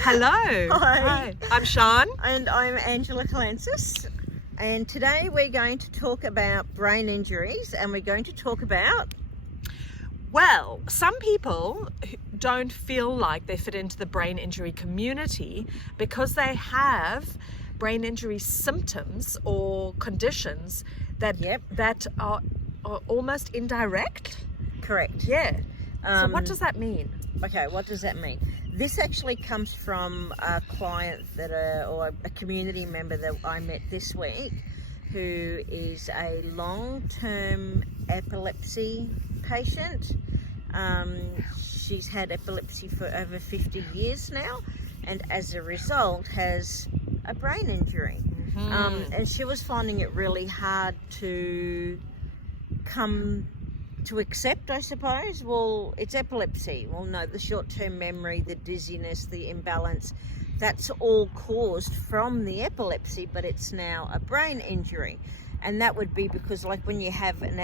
Hello. Hi. I'm Sean. And I'm Angela Calancis. And today we're going to talk about brain injuries, and we're going to talk about... Well, some people don't feel like they fit into the brain injury community because they have brain injury symptoms or conditions that are almost indirect. Correct. Yeah. So what does that mean? Okay, what does that mean? This actually comes from a client or a community member that I met this week, who is a long-term epilepsy patient. She's had epilepsy for over 50 years now, and as a result has a brain injury. And she was finding it really hard to come to accept, I suppose. Well, it's epilepsy. Well, no, the short-term memory, the dizziness, the imbalance, that's all caused from the epilepsy, but it's now a brain injury. And that would be because, like, when you have an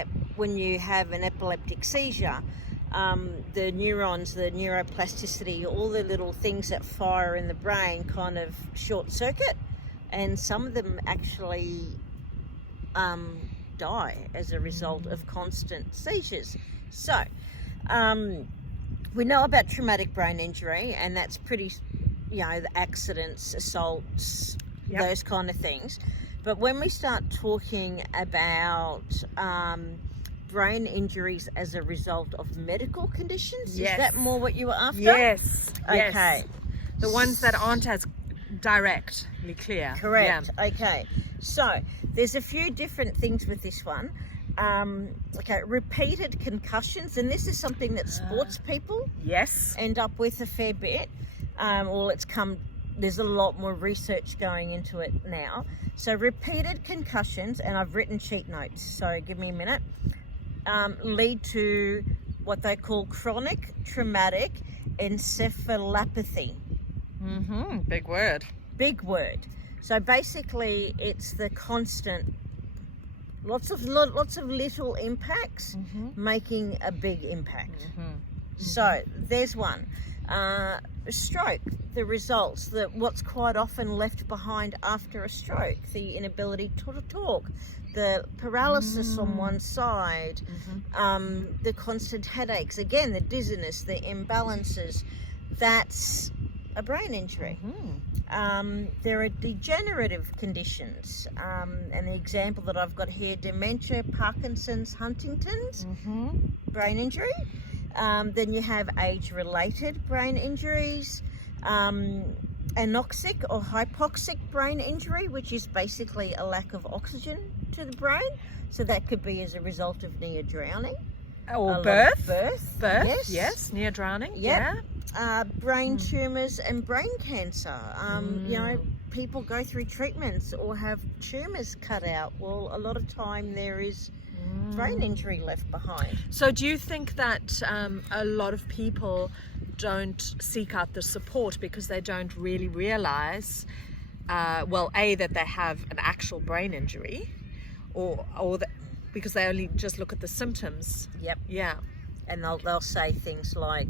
epileptic seizure, the neurons, the neuroplasticity, all the little things that fire in the brain kind of short circuit, and some of them actually die as a result of constant seizures. So we know about traumatic brain injury, and that's pretty, the accidents, assaults, those kind of things. But when we start talking about brain injuries as a result of medical conditions, is that more what you were after? Yes. Okay. The ones that aren't as directly clear. Correct. Yeah. Okay. So there's a few different things with this one. Repeated concussions, and this is something that sports people end up with a fair bit. There's a lot more research going into it now. So repeated concussions, and I've written sheet notes, so give me a minute, lead to what they call chronic traumatic encephalopathy. Big word. So basically, it's the constant, lots of little impacts making a big impact. So there's one. Stroke, the results, what's quite often left behind after a stroke, the inability to talk, the paralysis on one side, the constant headaches, again, the dizziness, the imbalances, that's a brain injury. There are degenerative conditions, and the example that I've got here, dementia, Parkinson's, Huntington's, brain injury. Then you have age-related brain injuries, anoxic or hypoxic brain injury, which is basically a lack of oxygen to the brain. So that could be as a result of near drowning. Or birth. Yes. Near drowning. Yep. Brain tumours and brain cancer. People go through treatments or have tumours cut out. Well, a lot of time there is brain injury left behind. So do you think that a lot of people don't seek out the support because they don't really realise, that they have an actual brain injury, or because they only just look at the symptoms? Yep. Yeah. And they'll say things like,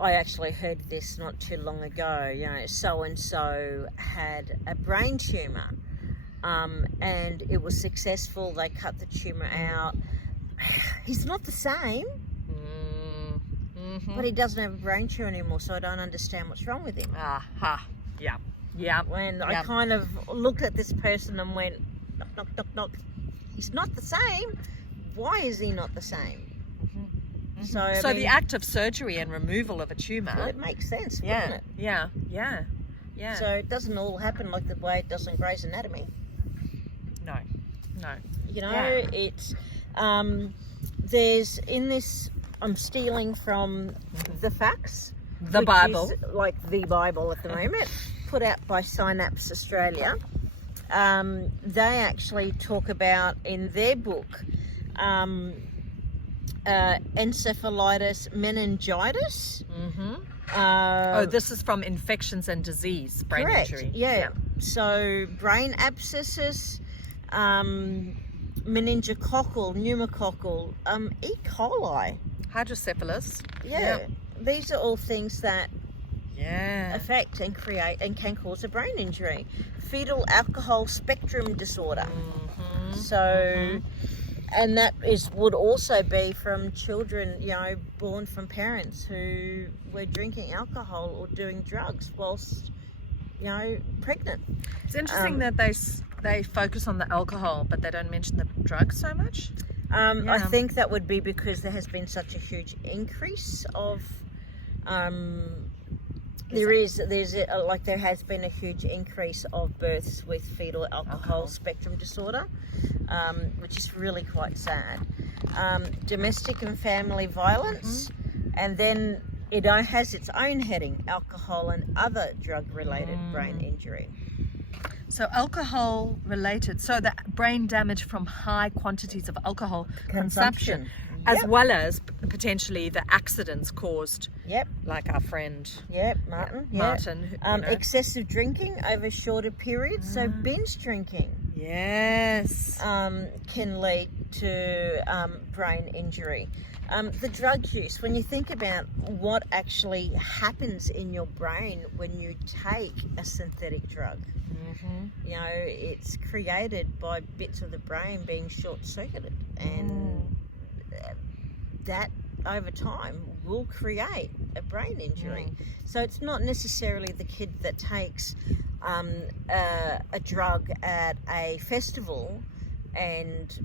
I actually heard this not too long ago, so-and-so had a brain tumour, and it was successful, they cut the tumour out. He's not the same, but he doesn't have a brain tumour anymore, so I don't understand what's wrong with him. Yeah. When I kind of looked at this person and went, knock, knock, knock, knock, he's not the same. Why is he not the same? So the act of surgery and removal of a tumour, well, it makes sense, wouldn't it? Yeah. So it doesn't all happen like the way it does in Grey's Anatomy. No. It's there's in this, I'm stealing from the facts, the Bible, like the Bible at the moment, put out by Synapse Australia. They actually talk about in their book encephalitis meningitis. This is from infections and disease, brain correct, injury. Yeah. So brain abscesses, meningococcal, pneumococcal, E. coli. Hydrocephalus. these are all things that Yeah. affect and create and can cause a brain injury. Fetal alcohol spectrum disorder. Mhm. So, and that would also be from children, born from parents who were drinking alcohol or doing drugs whilst, pregnant. It's interesting that they focus on the alcohol, but they don't mention the drugs so much. I think that would be because there has been such a huge increase of there has been a huge increase of births with fetal alcohol spectrum disorder, which is really quite sad. Domestic and family violence, and then it has its own heading: alcohol and other drug-related brain injury. So alcohol related, so the brain damage from high quantities of alcohol consumption. As well as potentially the accidents caused, like our friend, Martin. Excessive drinking over shorter periods, so binge drinking, yes, can lead to brain injury. The drug use, when you think about what actually happens in your brain when you take a synthetic drug, it's created by bits of the brain being short-circuited, and that over time will create a brain injury. So it's not necessarily the kid that takes a drug at a festival and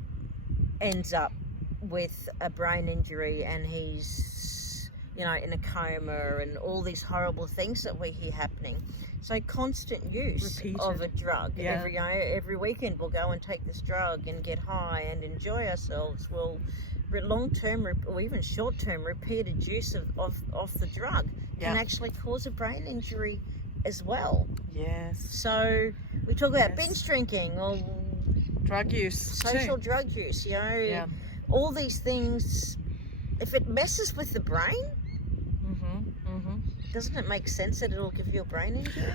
ends up with a brain injury and he's in a coma and all these horrible things that we hear happening. So constant use of a drug. Every weekend we'll go and take this drug and get high and enjoy ourselves. Well, long-term or even short-term repeated use of the drug can actually cause a brain injury as well. Yes. So we talk about binge drinking or drug use, social drug use, all these things. If it messes with the brain, doesn't it make sense that it'll give you a brain injury?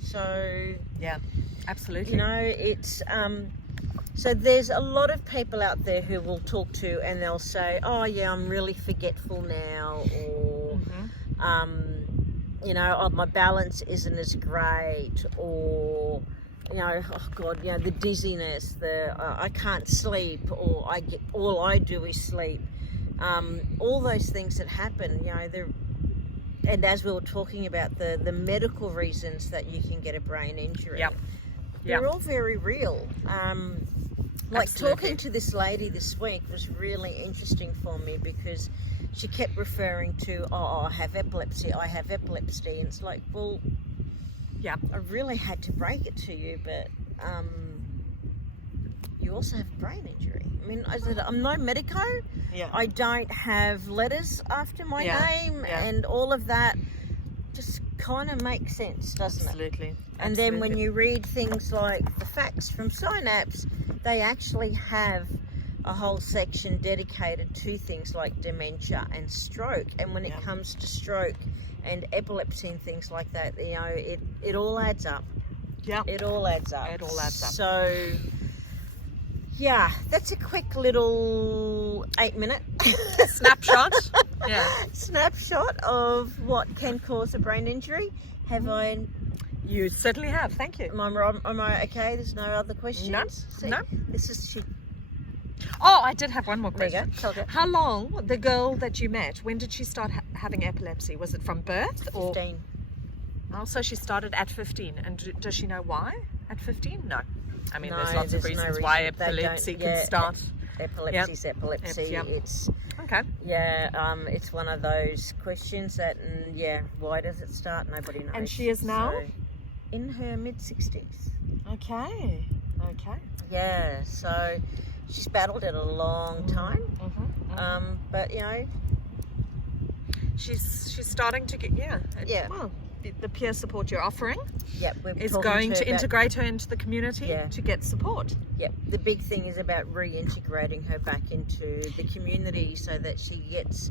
So yeah, absolutely. It's so there's a lot of people out there who will talk to and they'll say, oh yeah, I'm really forgetful now, or my balance isn't as great, or oh God, the dizziness, I can't sleep, or all I do is sleep. All those things that happen, and as we were talking about the medical reasons that you can get a brain injury, they're all very real. Talking to this lady this week was really interesting for me because she kept referring to, I have epilepsy, and it's like, well, I really had to break it to you, but you also have a brain injury. I mean, I'm no medico. I don't have letters after my name, and all of that just kind of makes sense, doesn't it? Absolutely. And then when you read things like the facts from Synapse, they actually have a whole section dedicated to things like dementia and stroke. And when it comes to stroke and epilepsy and things like that, it all adds up. Yeah. It all adds up. It all adds up. So, that's a quick little 8-minute snapshot. Snapshot of what can cause a brain injury. Have I? You certainly have. Thank you. Am I okay? There's no other questions? No. This is Oh, I did have one more question. There you go. How long, the girl that you met, when did she start having epilepsy? Was it from birth? 15. Oh, so she started at 15. And does she know why at 15? No. I mean, No, there's lots of reasons no why reason. They epilepsy don't- can start. Epilepsy's epilepsy. It's Okay. it's one of those questions that, why does it start? Nobody knows. And she is now? So, in her mid-60s. Okay. Yeah, so she's battled it a long time. But she's starting to get well, the peer support you're offering is going to integrate her into the community to get support. The big thing is about reintegrating her back into the community so that she gets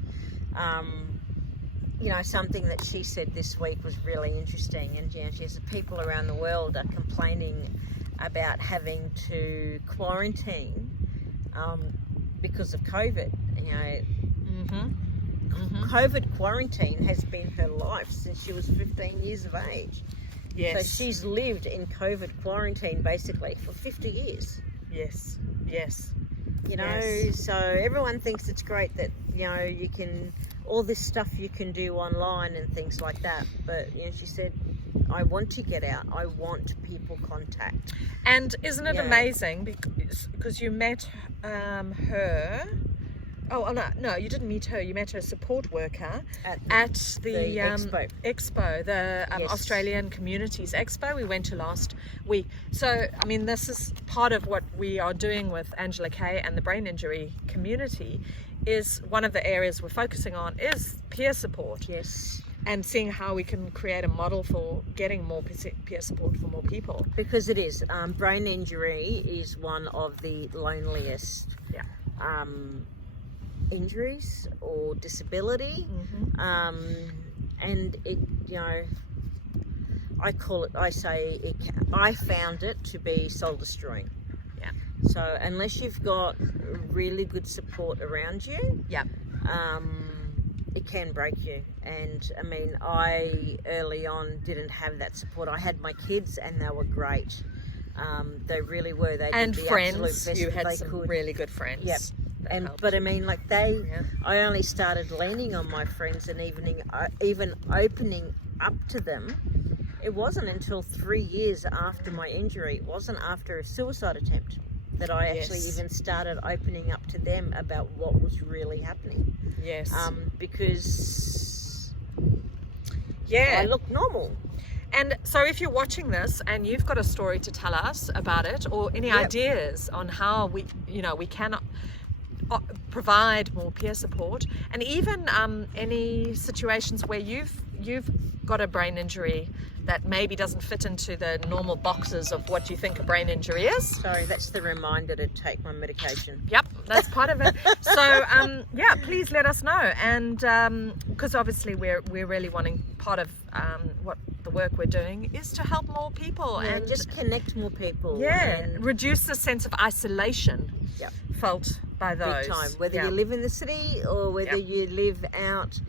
something that she said this week was really interesting. And she has people around the world are complaining about having to quarantine because of COVID. COVID quarantine has been her life since she was 15 years of age. Yes. So she's lived in COVID quarantine basically for 50 years. Yes. Yes. You know, Yes. so everyone thinks it's great that, you know, you can, all this stuff you can do online and things like that. But, you know, she said, I want to get out. I want people contact. And isn't it Yeah. amazing because you met her? Oh no, you didn't meet her. You met her support worker at the Expo, the Yes. Australian Communities Expo we went to last week. So, I mean, this is part of what we are doing with Angela Kay and the brain injury community. Is one of the areas we're focusing on is peer support. Yes. And seeing how we can create a model for getting more peer support for more people. Because it is. Brain injury is one of the loneliest injuries or disability. And it, you know, I found it to be soul destroying. Yeah. So unless you've got really good support around you, Yeah. it can break you. And I mean, I early on didn't have that support. I had my kids and they were great. They really were. They And did the friends. absolute best You that had they some could. really good friends. Yep. that helped. But I mean, like I only started leaning on my friends and even opening up to them. It wasn't until 3 years after my injury. It wasn't after a suicide attempt that I actually Yes. even started opening up to them about what was really happening. Yes. Because Yeah. I look normal. And so if you're watching this and you've got a story to tell us about it, or any Yep. ideas on how we can provide more peer support, and even any situations where you've got a brain injury that maybe doesn't fit into the normal boxes of what you think a brain injury is. Sorry, that's the reminder to take my medication. Yep, that's part of it. So yeah, please let us know, and because obviously we're really wanting, part of what the work we're doing is to help more people And just connect more people. And reduce the sense of isolation Yep. felt by those. big time. Whether Yeah. you live in the city or whether Yep. you live out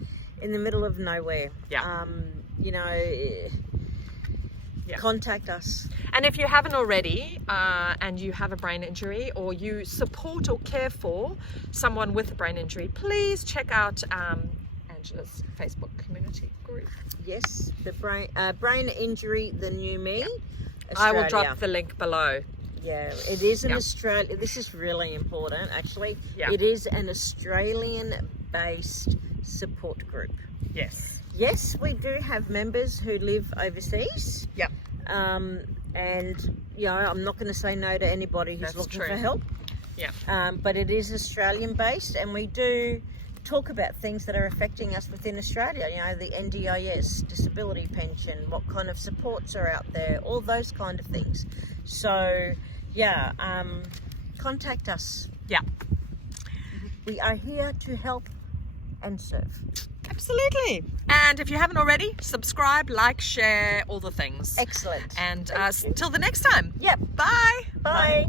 in the middle of nowhere. Yeah. You know, Yeah. contact us. And if you haven't already, and you have a brain injury, or you support or care for someone with a brain injury, please check out Angela's Facebook community group. Yes, the brain injury, the new me. I will Australia. drop the link below. Yeah, it is an Yeah. Australia. This is really important, actually. Yeah. It is an Australian-based support group. Yes. Yes, we do have members who live overseas. Yep. And you know, I'm not going to say no to anybody who's That's looking true. for help. Yeah. But it is Australian-based, and we do talk about things that are affecting us within Australia. You know, the NDIS, disability pension, what kind of supports are out there, all those kind of things. So, yeah, contact us. Yeah. We are here to help and serve. Absolutely. And if you haven't already, subscribe, like, share, all the things. Excellent. And Thank you. until the next time. Yep. Bye. Bye.